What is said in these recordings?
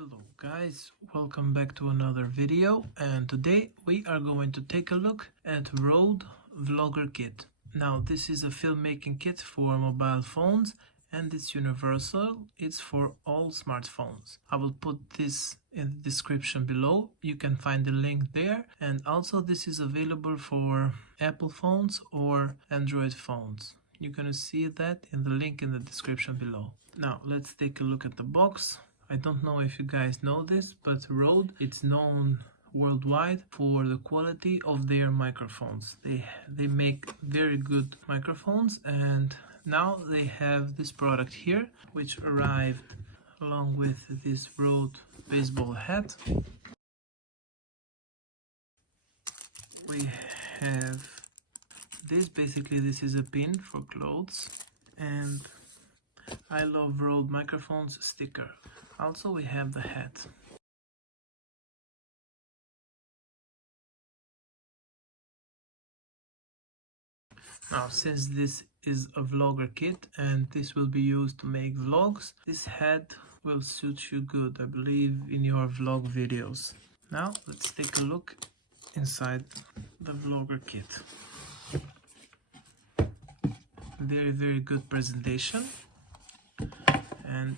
Hello guys, welcome back to another video, and today we are going to take a look at Rode Vlogger Kit. Now this is a filmmaking kit for mobile phones and it's universal. It's for all smartphones. I will put this in the description below. You can find the link there, and also this is available for Apple phones or Android phones. You're gonna see that in the link in the description below. Now let's take a look at the box. I don't know if you guys know this, but Rode, it's known worldwide for the quality of their microphones. They make very good microphones, and now they have this product here, which arrived along with this Rode baseball hat. We have this, basically this is a pin for clothes, and I love Rode microphones sticker. Also we have the hat. Now since this is a vlogger kit and this will be used to make vlogs, this hat will suit you good, I believe, in your vlog videos. Now let's take a look inside the vlogger kit. Very good presentation. And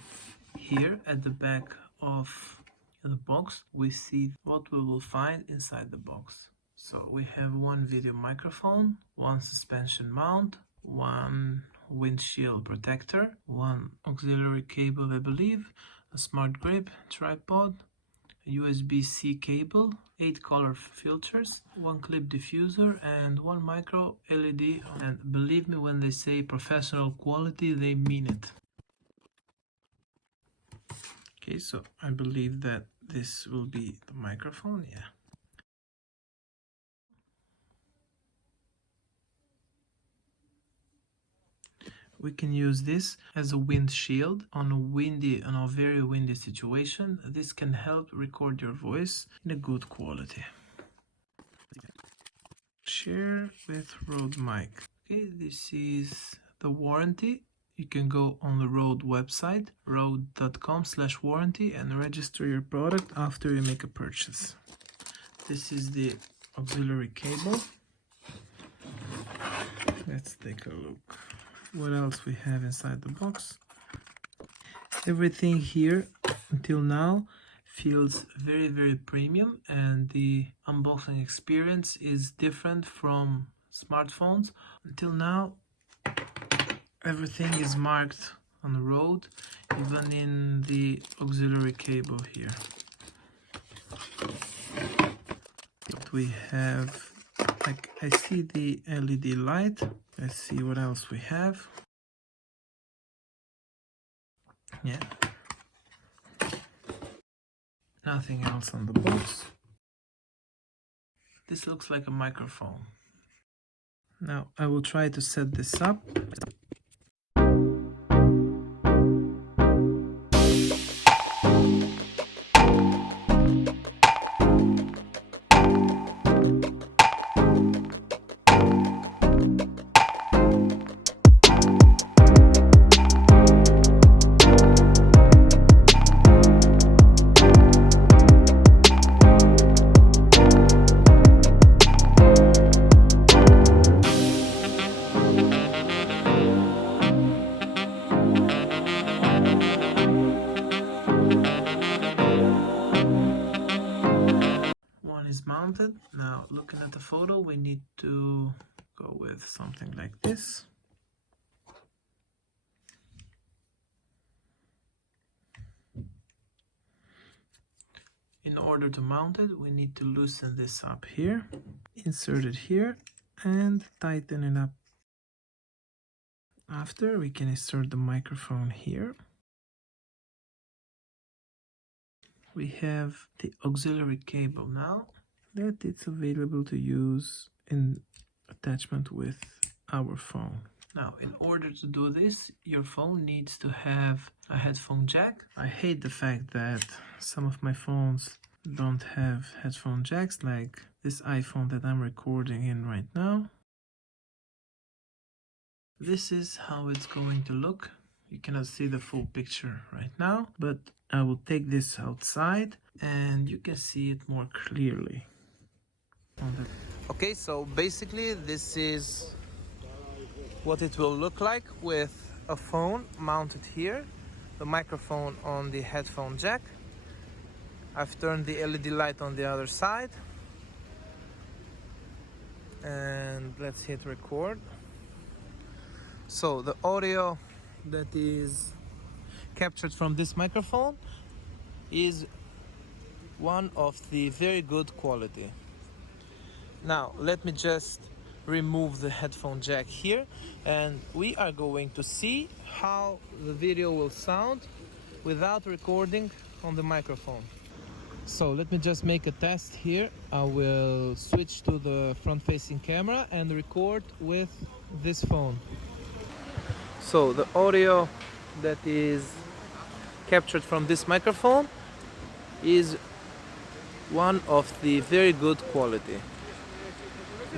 here at the back of the box we see what we will find inside the box. So we have one video microphone, one suspension mount, one windshield protector, one auxiliary cable, I believe, a smart grip, tripod, a USB-C cable, 8 color filters, one clip diffuser, and one micro LED. And believe me, when they say professional quality, they mean it. Okay, so I believe that this will be the microphone, yeah. We can use this as a windshield on a very windy situation. This can help record your voice in a good quality. Share with Rode mic. Okay, this is the warranty. You can go on the Rode website, rode.com/warranty, and register your product after you make a purchase. This is the auxiliary cable. Let's take a look. What else we have inside the box? Everything here until now feels very premium, and the unboxing experience is different from smartphones. Until now everything is marked on the Rode, even in the auxiliary cable here. But we have, like, I see the LED light. Let's see what else we have. Yeah. Nothing else on the box. This looks like a microphone. Now I will try to set this up. Is mounted. Now looking at the photo, we need to go with something like this. In order to mount it, we need to loosen this up here, insert it here, and tighten it up. After, we can insert the microphone here. We have the auxiliary cable now that it's available to use in attachment with our phone. Now, in order to do this, your phone needs to have a headphone jack. I hate the fact that some of my phones don't have headphone jacks, like this iPhone that I'm recording in right now. This is how it's going to look. You cannot see the full picture right now, but I will take this outside and you can see it more clearly. Okay, so basically this is what it will look like with a phone mounted here, the microphone on the headphone jack. I've turned the LED light on the other side, and let's hit record. So the audio that is captured from this microphone is one of the very good quality. Now let me just remove the headphone jack here, and we are going to see how the video will sound without recording on the microphone. So let me just make a test here. I will switch to the front-facing camera and record with this phone. So the audio that is captured from this microphone is one of the very good quality.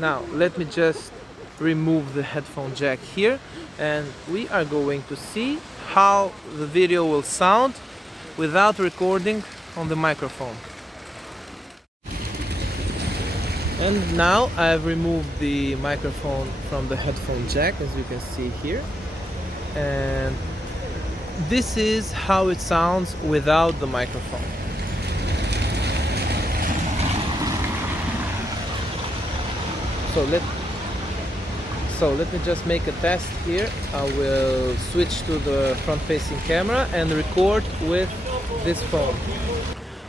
Now let me just remove the headphone jack here, and we are going to see how the video will sound without recording on the microphone. And now I've removed the microphone from the headphone jack, as you can see here, and this is how it sounds without the microphone. So let me just make a test here. I will switch to the front-facing camera and record with this phone.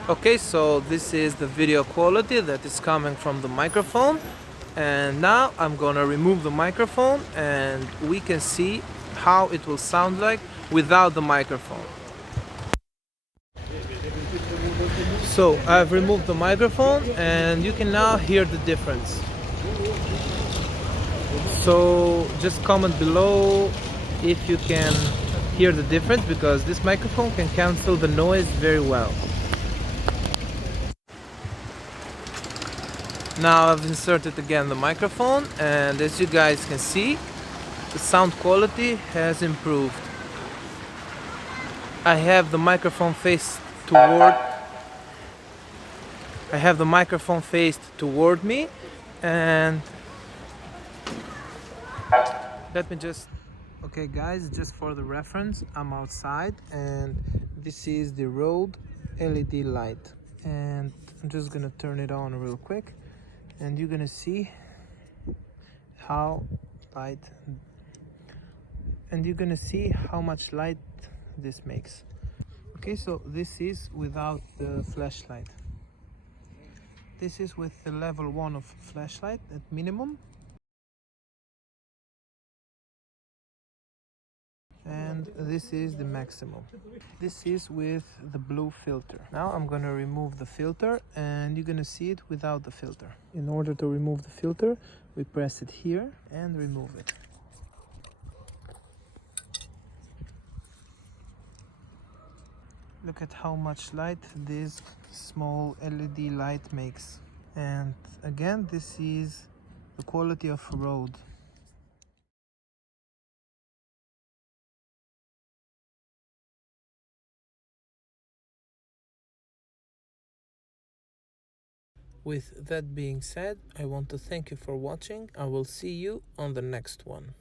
Okay, so this is the video quality that is coming from the microphone, and now I'm gonna remove the microphone and we can see how it will sound like without the microphone. So I've removed the microphone and you can now hear the difference. So just comment below if you can hear the difference, because this microphone can cancel the noise very well. Now I've inserted again the microphone, and as you guys can see, the sound quality has improved. I have the microphone faced toward me, and let me just... Okay guys, just for the reference, I'm outside and this is the Rode LED light, and I'm just gonna turn it on real quick and you're gonna see how much light this makes. Okay, so this is without the flashlight. This is with the level 1 of flashlight at minimum, and this is the maximum. This is with the blue filter. Now I'm gonna remove the filter and you're gonna see it without the filter. In order to remove the filter, we press it here and remove it. Look at how much light this small LED light makes. And again, this is the quality of Rode. With that being said, I want to thank you for watching. I will see you on the next one.